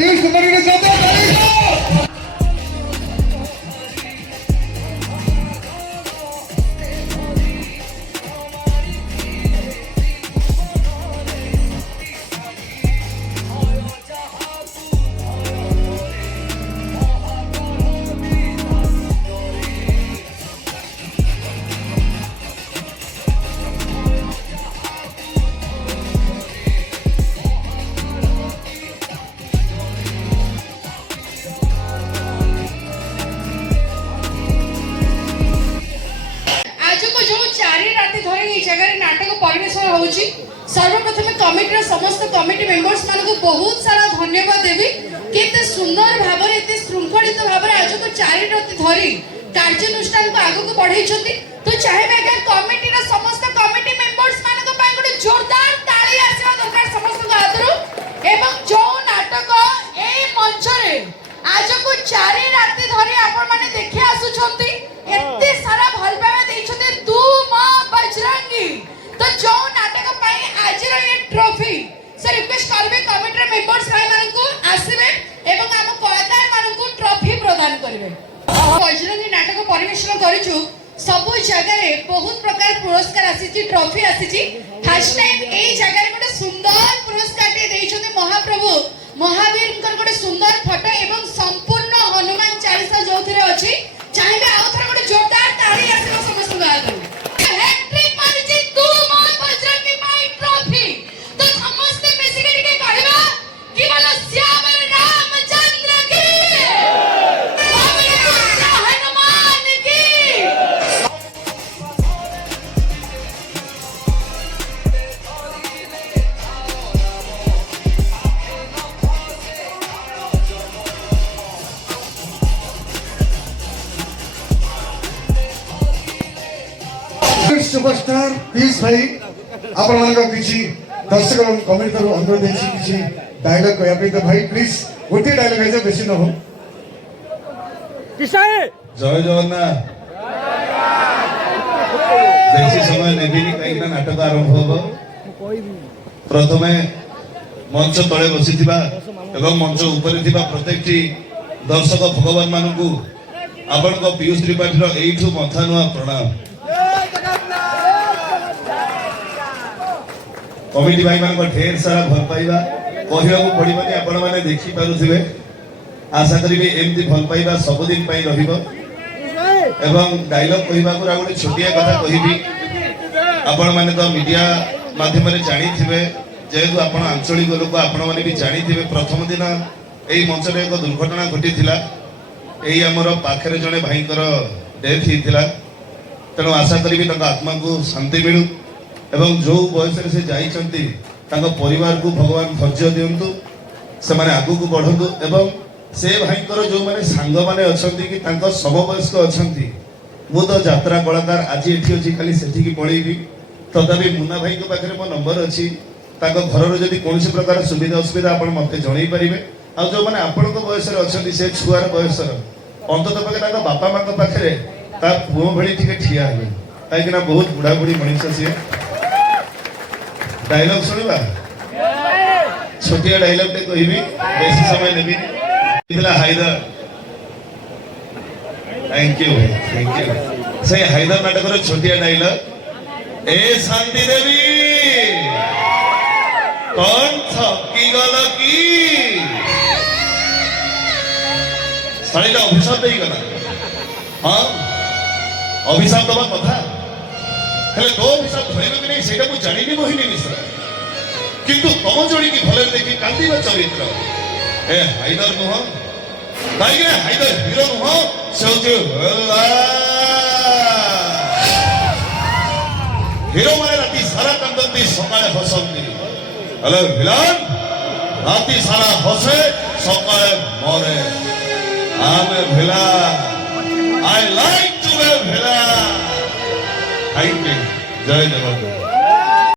please तुम्हारे साथ सर्वप्रथम कमिटी समस्त कमिटी मेंबर्स मान को बहुत सारा धन्यवाद देवी केते सुंदर भाव में एते श्रृंखलित भाव में आज को 4 राति धरी कार्यानुष्ठान को आगु को बढ़ाई छथि तो चाहे मैं कमिटी रा समस्त कमिटी मेंबर्स मान को पाई गोटे जोरदार ताली आसीबा दरकार समस्त को आदर एवं जो नाटक ए मंच रे आज को 4 राति धरी आपण माने देखि आसु छथि एते सारा भल पावे देइ छथि तू मां बजरंगी तो जो नाटक पाई आज ये ट्रॉफी से रिक्वेस्ट करबे कमिटी मेंबर्स भाई मान को आसीबे एवं हम कलाकार मान को ट्रॉफी प्रदान करबे बजरंगी नाटक परिवेशन करिछु सब जगह रे बहुत प्रकार पुरस्कार आसीची ट्रॉफी आसीची फर्स्ट टाइम ए जगह रे गोटे सुंदर पुरस्कार टे देइछते महाप्रभु महावीर कर गोटे सुंदर फोटो एवं संपूर्ण हनुमान चालीसा जोथिरे अछि चाहेबे आउ थरा गोटे जोरदार ताली आसीबो समस्त गायक हैट्रिक मारिछि तू मां बजरंगी पाई ट्रॉफी तो समस्त मिसिके के कहबा कि बोलो श्याम रामचंद्र की हनुमान की सुपरस्टार प्लीज भाई आपण मान को किछि दर्शक कमेंट करू अनुरोध देछि किछि डायलॉग कहया पे तो भाई प्लीज गोटे डायलॉग है बेसी न हो किसाए जय जगन्नाथ बेसी समय नेबिनी काइना नाटक आरंभ होबो प्रथमे मंच तळे बसिथिबा एवं मंच ऊपर थिबा प्रत्येकटी दर्शक भगवान मानकू आपण को पीयूष त्रिपाठी रो एइठु मथानुआ प्रणाम कमिटी भाई मान को ढेर सारा भल पाइबा कहवा को पड़िबनी आपण माने देखि पारुथिबे आशा करिबे एमती भल पाइबा सब दिन पई रहिबो एवं डायलॉग कहबा को गोटे छोटिया कथा कहिबी आपण माने तो मीडिया माध्यम रे जानि थिबे जेहेतु आपण आंचलिक लोक आपण माने भी जानि थिबे प्रथम दिन एई मंच रे एक दुर्घटना घटी थिला एई हमर पाखरे जने भाई कर डेथ हिथिला तेणु आशा करिबी तक आत्मा को शांति मिलू एवं जो बयस से जाइछंती तांको परिवार को भगवान धैर्य दियंतु से माने आगु को बढ़ंतु एवं से भाईकर जो माने सांग माने अछंती कि तांको समवयस्क अछंती मु तो यात्रा कलाकार आज एठी अछि खाली सेठी की पळेबी तथापि मुन्ना भाई के पाखरे मो नंबर अछि तांको घर रो जदी कोनसी प्रकार सुविधा असुविधा आपण मते जणै परिबे आ जो माने आपण को बयस रे अछंती से छुआर बयस रो अंतत पके तांको बापा मां के पाखरे ता पुओ भଳି टिके ठिया हेबे काहे कि ना बहुत बुढ़ा बुढ़ी मनीष से डायलॉग सुनिबा छोटिया डायलॉग टे कहिबी बेसी समय नेबी इतला हाइदर थैंक यू से हाइदर नाटक रो छोटिया डायलॉग ए शांति देवी कौन थकी गल की साडीला अभिशाप देई गला हां अभिशाप दबा कथा हेले तो अभिशाप धरिबे कि नहीं सेटा को जानिबी मोहिनी मिश्र किंतु तम जोड़ी की भले देखि कांदीबा चरित्र ए हाइदर नुह काई रे हाइदर हीरो नुह सेउते हीरो माने राती सारा कांदती सकाळे हसंती हेलो विलन राती सारा हसे सकाळे मरे आमे भिला आई लाइक टू बी भिला थैंक यू जय जय